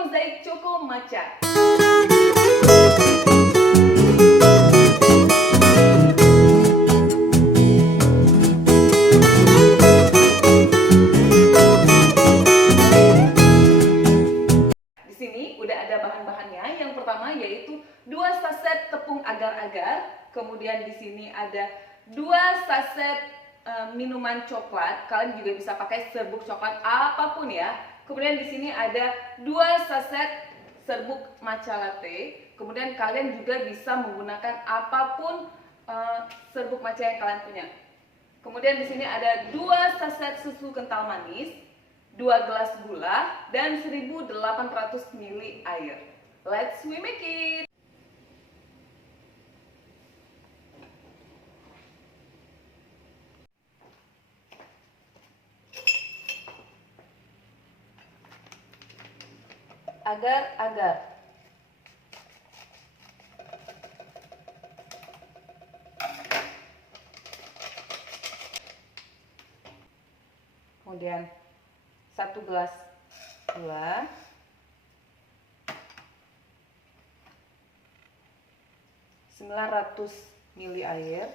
mozaik choco matcha. Di sini udah ada bahan-bahannya. Yang pertama yaitu 2 saset tepung agar-agar, kemudian di sini ada 2 saset minuman coklat. Kalian juga bisa pakai serbuk coklat apapun ya. Kemudian di sini ada 2 saset serbuk matcha latte. Kemudian kalian juga bisa menggunakan apapun serbuk matcha yang kalian punya. Kemudian di sini ada 2 saset susu kental manis, 2 gelas gula, dan 1800 ml air. Let's we make it! Agar-agar. Kemudian 1 gelas gula, 900 ml air,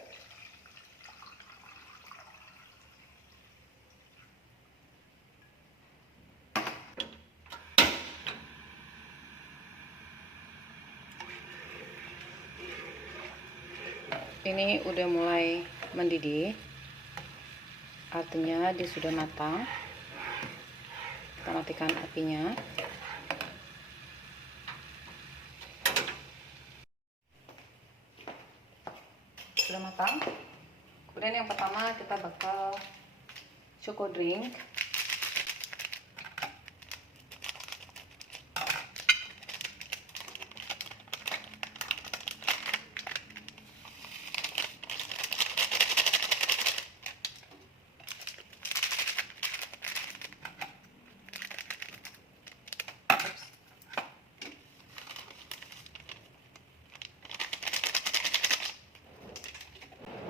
ini udah mulai mendidih, artinya dia sudah matang. Kita matikan apinya. Sudah matang. Kemudian yang pertama kita bakal choco drink.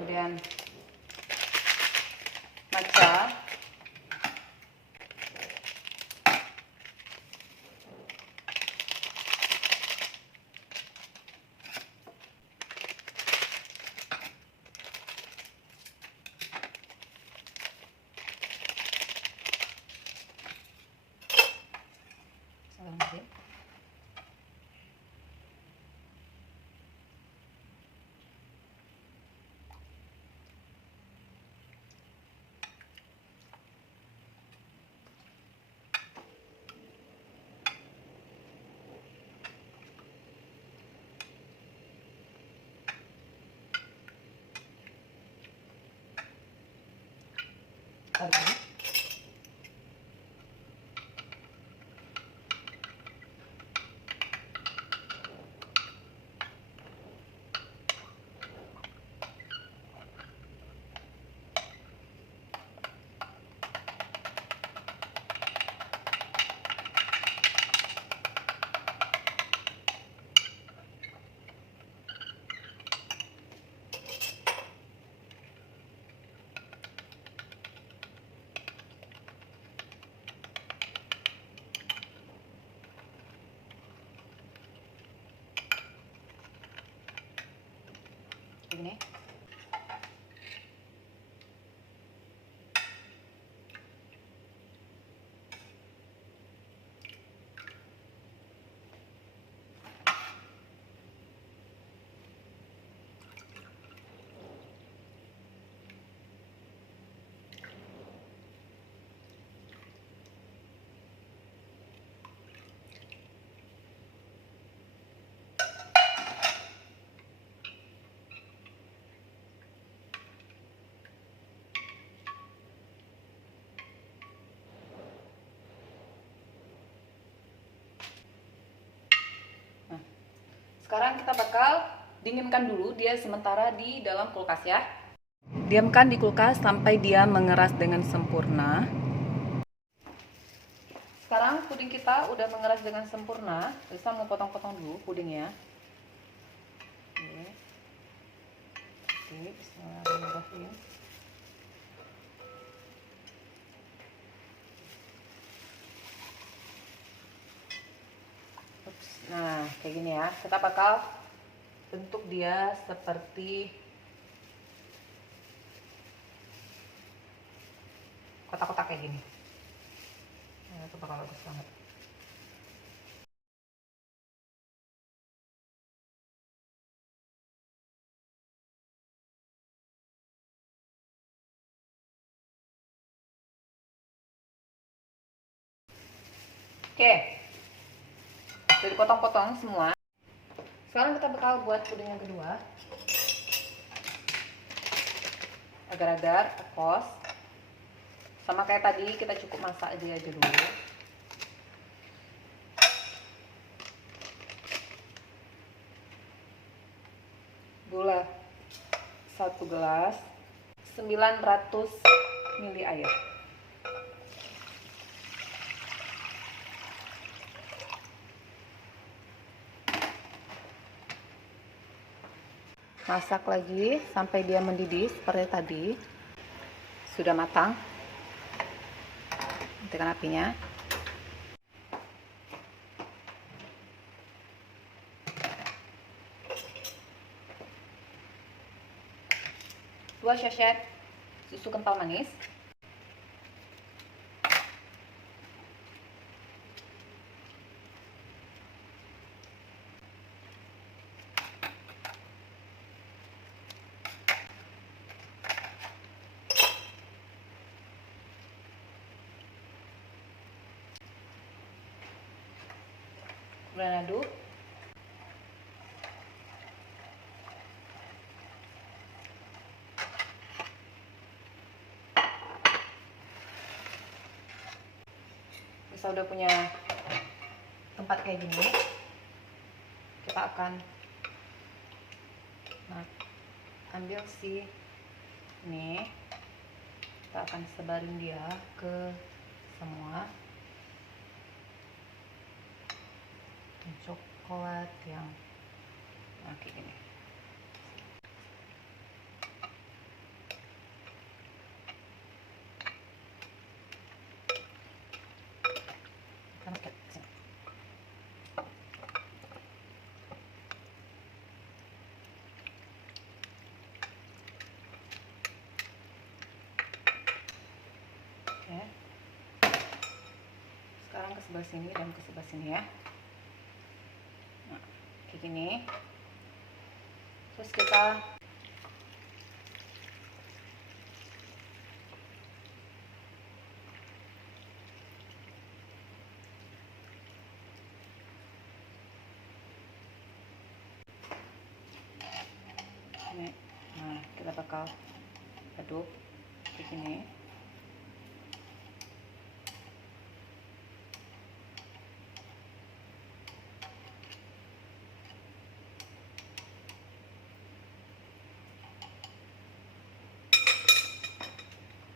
Kemudian matcha, lagi. Ini sekarang kita bakal dinginkan dulu dia sementara di dalam kulkas ya. Diamkan di kulkas sampai dia mengeras dengan sempurna. Sekarang puding kita udah mengeras dengan sempurna. Bisa mau potong-potong dulu pudingnya. Oke, bismillahirrahmanirrahim. Nah, kayak gini ya. Kita bakal bentuk dia seperti kotak-kotak kayak gini. Nah, itu bakal bagus banget. Oke, udah dipotong-potong semua. Sekarang kita bakal buat puding yang kedua. Agar-agar, kos. Sama kayak tadi, kita cukup masak aja dulu. Gula 1 gelas, 900 ml air. Masak lagi sampai dia mendidih seperti tadi. Sudah matang. Tekan apinya. Dua sachet susu kental manis. Kemudian aduk. Bisa udah punya tempat kayak gini, kita akan ambil si ini, kita akan sebarin dia ke semua coklat yang kayak gini. Oke. Sekarang ke sebelah sini dan ke sebelah sini ya. Nah, kayak gini. Terus kita ini, nah kita bakal aduk kayak gini.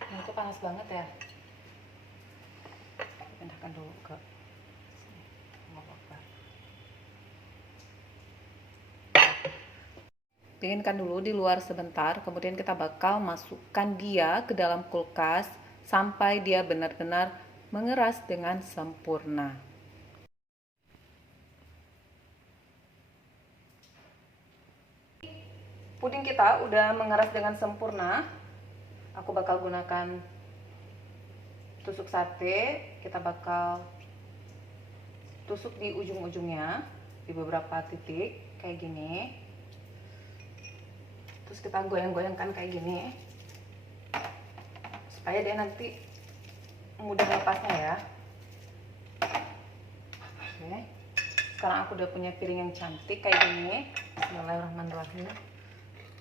Ini tuh panas banget ya. Pindahkan dulu ke sini. Nggak apa-apa. Dinginkan dulu di luar sebentar, kemudian kita bakal masukkan dia ke dalam kulkas sampai dia benar-benar mengeras dengan sempurna. Puding kita udah mengeras dengan sempurna. Aku bakal gunakan tusuk sate, kita bakal tusuk di ujung-ujungnya di beberapa titik kayak gini. Terus kita goyang-goyangkan kayak gini supaya dia nanti mudah lepasnya ya. Oke. Sekarang aku udah punya piring yang cantik kayak gini. Bismillahirrahmanirrahim.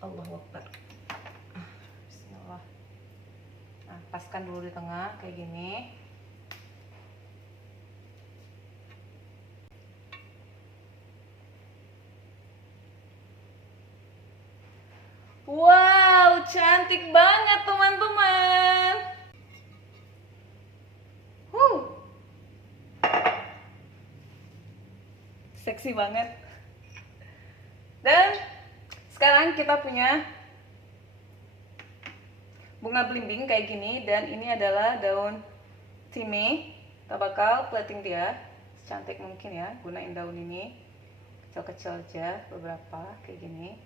Allahu Akbar. Bismillah. Nah, paskan dulu di tengah kayak gini. Wow, cantik banget teman-teman. Seksi banget. Dan sekarang kita punya bunga belimbing kayak gini, dan ini adalah daun thyme. Kita bakal plating dia secantik mungkin ya. Gunain daun ini kecil-kecil aja, beberapa kayak gini.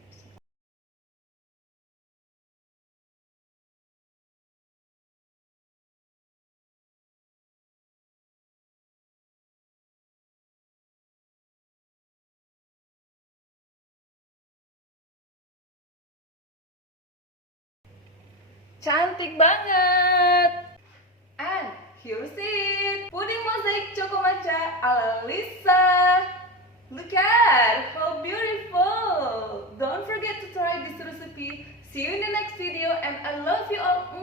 Cantik banget. And here's it, pudding mosaic choco matcha ala Lisa. Look at how beautiful. Don't forget to try this recipe. See you in the next video and I love you all.